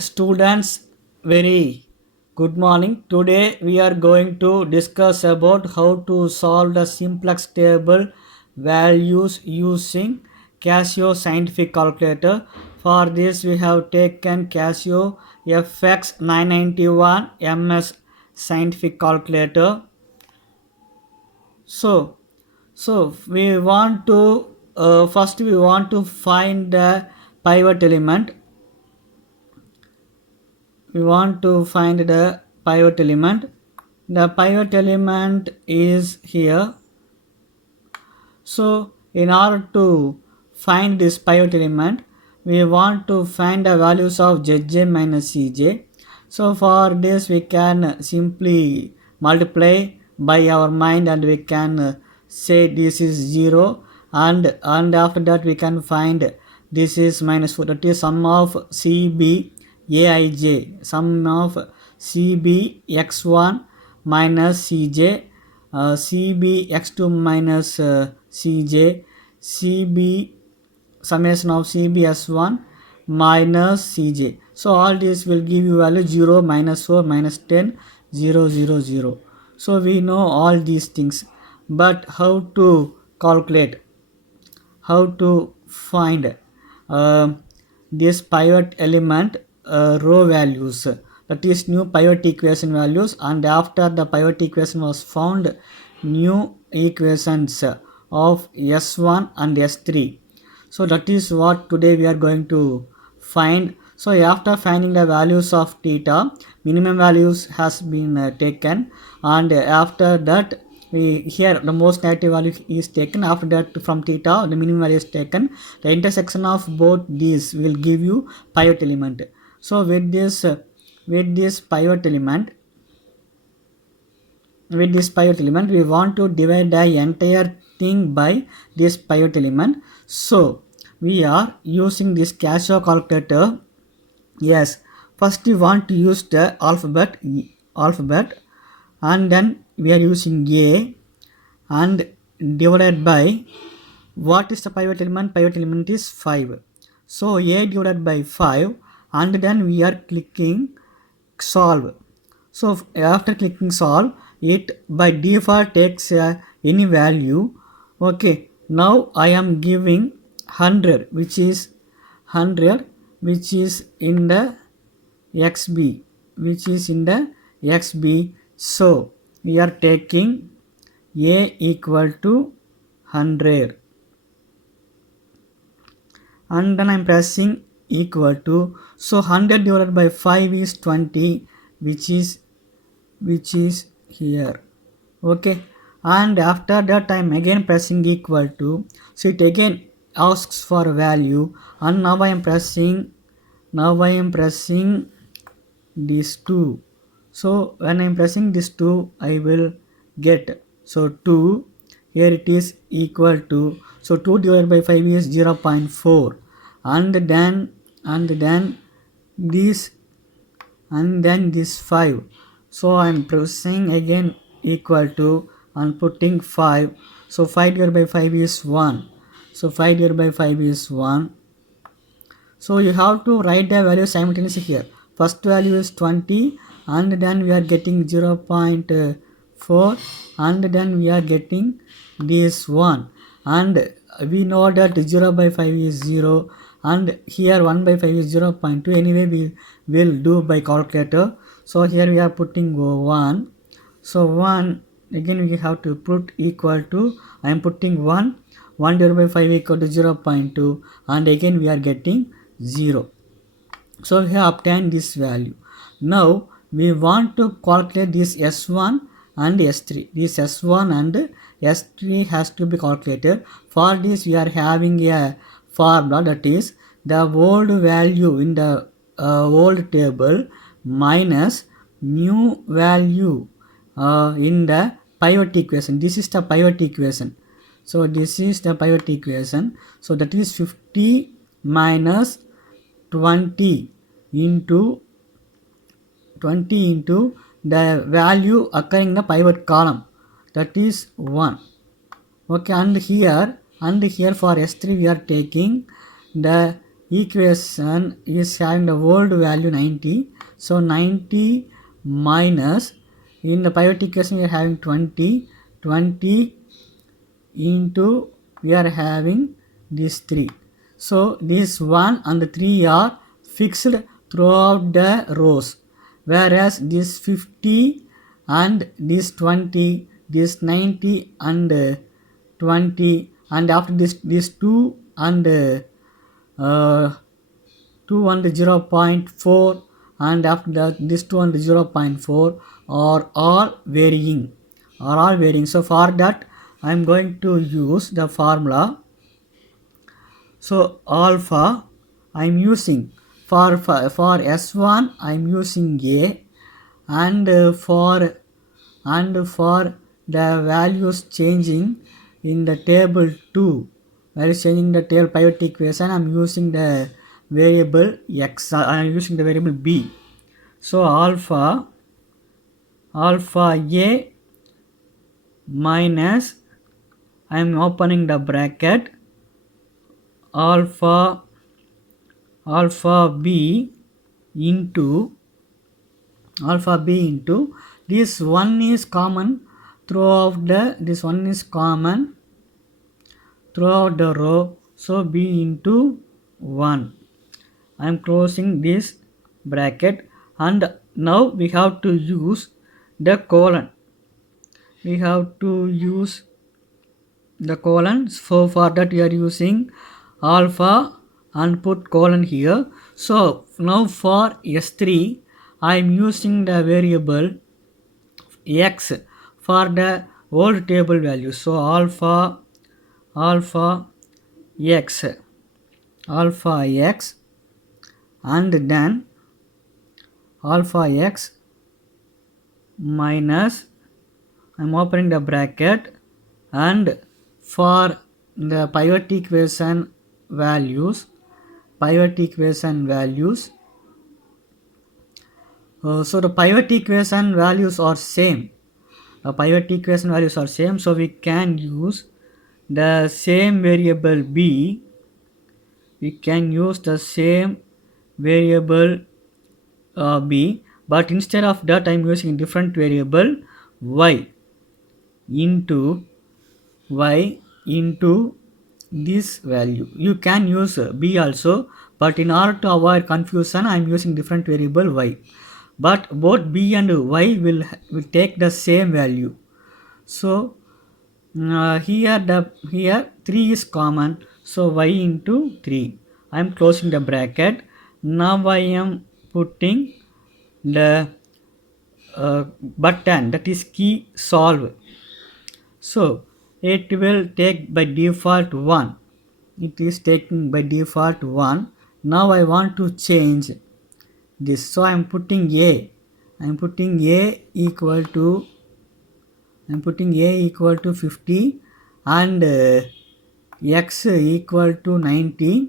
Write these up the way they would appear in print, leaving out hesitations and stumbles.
Students, very good morning. Today we are going to discuss about how to solve the simplex table values using Casio scientific calculator. For this we have taken Casio FX991 MS scientific calculator. So, so we want to first we want to find the pivot element. We want to find the pivot element. The pivot element is here. So in order to find this pivot element, we want to find the values of Zj minus Cj. So for this we can simply multiply by our mind and we can say this is 0, and after that we can find this is minus 4, that is sum of Cb Aij, sum of Cb x1 minus Cj, Cb x2 minus Cj, Cb summation of Cbs1 minus Cj. So all this will give you value 0, minus 4, minus 10, 0, 0, 0. So we know all these things, but how to calculate, how to find this pivot element row values, that is new pivot equation values, and after the pivot equation was found, new equations of S1 and S3. So that is what today we are going to find. So after finding the values of theta, minimum values has been taken, and after that we here the most negative value is taken. After that from theta the minimum value is taken. The intersection of both these will give you pivot element. So with this pivot element, we want to divide the entire thing by this pivot element. So we are using this Casio calculator. Yes, first we want to use the alphabet, and then we are using A and divided by, what is the pivot element? Pivot element is 5. So A divided by 5, and then we are clicking solve. So after clicking solve, it by default takes any value. Okay, now I am giving 100, which is in the xb, so we are taking A equal to 100, and then I am pressing equal to, so 100 divided by 5 is 20, which is here. Okay, and after that I am again pressing equal to, so it again asks for a value, and now I am pressing these two. So when I am pressing this 2, I will get, so 2, here it is equal to, so 2 divided by 5 is 0.4, and then this, and then this 5. So I am pressing again equal to and putting 5. So 5 divided by 5 is 1. So 5 divided by 5 is 1. So you have to write the value simultaneously here. First value is 20, and then we are getting 0.4, and then we are getting this 1, and we know that 0 by 5 is 0, and here 1 by 5 is 0.2. Anyway we will do by calculator. So here we are putting 1. So 1, again we have to put equal to, I am putting 1 divided by 5 equal to 0.2, and again we are getting 0. So we have obtained this value. Now we want to calculate this S1 and S3. This S1 and S3 has to be calculated. For this we are having a formula, that is the old value in the old table minus new value in the pivot equation. This is the pivot equation. So this is the pivot equation. So that is 50 minus 20 into the value occurring in the pivot column, that is 1. Okay, and here for S3 we are taking the equation is having the old value 90. So 90 minus, in the pivot equation we are having 20 into, we are having these 3. So this 1 and 3 are fixed throughout the rows, whereas this 50 and this 20, this 90 and 20, and after this 2 and 2 and 0.4, and after that this 2 and 0.4 are all varying. So for that I am going to use the formula. So alpha I am using for S1 I am using A, and for the values changing in the table 2, values changing the table pivot equation, I am using the variable x, I am using the variable b. So alpha A minus, I am opening the bracket, alpha b into this one is common throughout the row, so b into 1. I am closing this bracket, and now we have to use the colon. So for that we are using alpha and put colon here. So now for S3 I am using the variable x for the old table value. So alpha x and then alpha x minus, I am opening the bracket, and for the pivot equation values, so the pivot equation values are same. So we can use the same variable b. B, but instead of that I am using different variable y into this value. You can use b also, but in order to avoid confusion I am using different variable y, but both b and y will take the same value. So here 3 is common, so y into 3. I am closing the bracket. Now I am putting the button, that is key solve. So it will take by default 1. It is taking by default 1. Now I want to change this, so I am putting a. Equal to 50 and x equal to 90,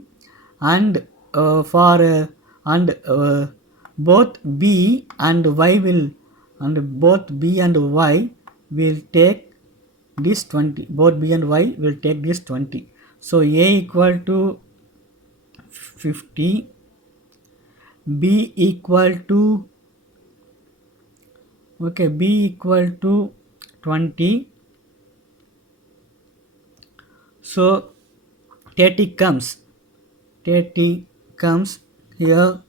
and both b and y will take this 20. So a equal to 50, b equal to 20. So 30 comes here,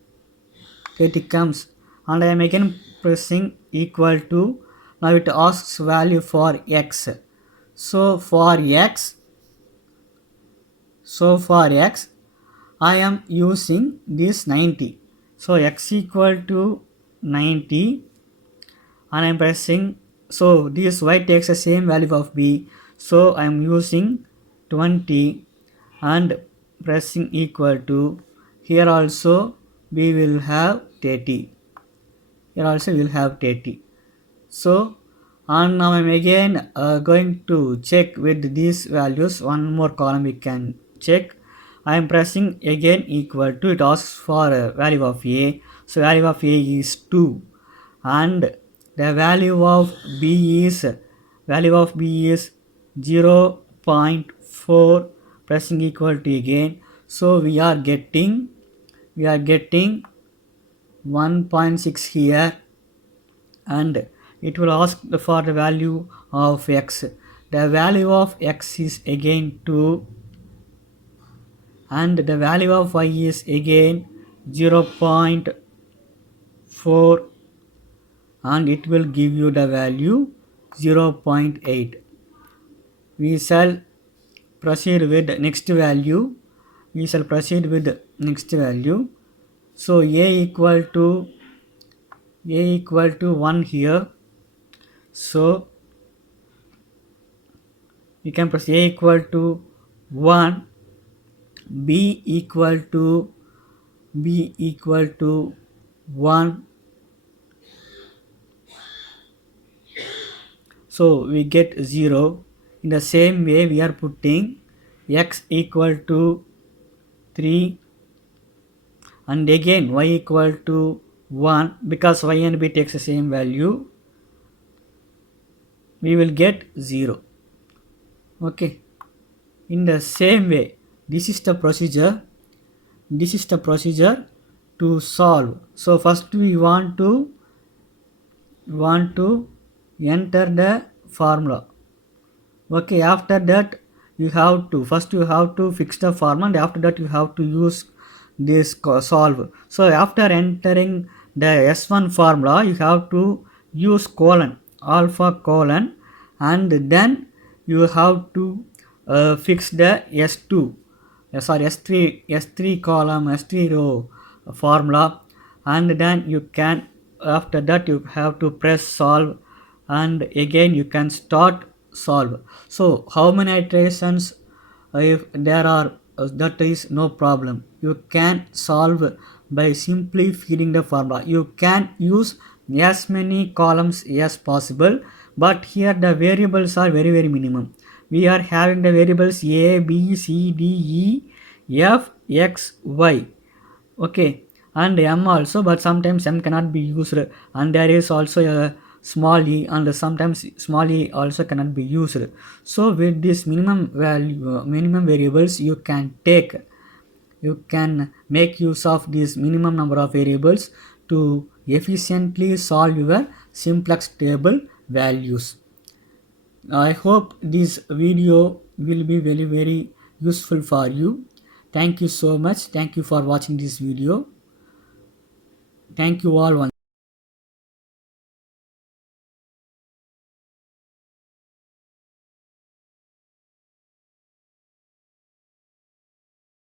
and I am again pressing equal to. Now it asks value for x. So for x I am using this 90. So x equal to 90, and I am pressing, so this y takes the same value of b, so I am using 20 and pressing equal to. Here also we will have 30. So and now I am again going to check with these values. One more column we can check. I am pressing again equal to. It asks for a value of a. So value of a is 2, and the value of b is 0.4. Pressing equal to again. So we are getting 1.6 here, and it will ask for the value of x. The value of x is again 2, and the value of y is again 0.4, and it will give you the value 0.8. We shall proceed with next value. So a equal to 1 here. So we can press a equal to 1, b equal to 1. So we get 0. In the same way we are putting x equal to 3, and again y equal to 1, because y and b takes the same value, we will get 0. Okay, in the same way, this is the procedure to solve. So first we want to enter the formula. Okay, after that you have to fix the formula, and after that you have to use this solve. So after entering the S1 formula, you have to use colon, alpha colon, and then you have to fix the S2, S3 column, S3 row formula, and then you can, after that you have to press solve, and again you can start solve. So how many iterations, if there are, that is no problem. You can solve by simply feeding the formula. You can use as many columns as possible, but here the variables are very minimum. We are having the variables a, b, c, d, e, f, x, y. Okay, and m also, but sometimes m cannot be used, and there is also a small e, and sometimes small e also cannot be used. So with this minimum variables, you can make use of this minimum number of variables to efficiently solve your simplex table values. I hope this video will be very useful for you. Thank you so much. Thank you for watching this video. Thank you all once.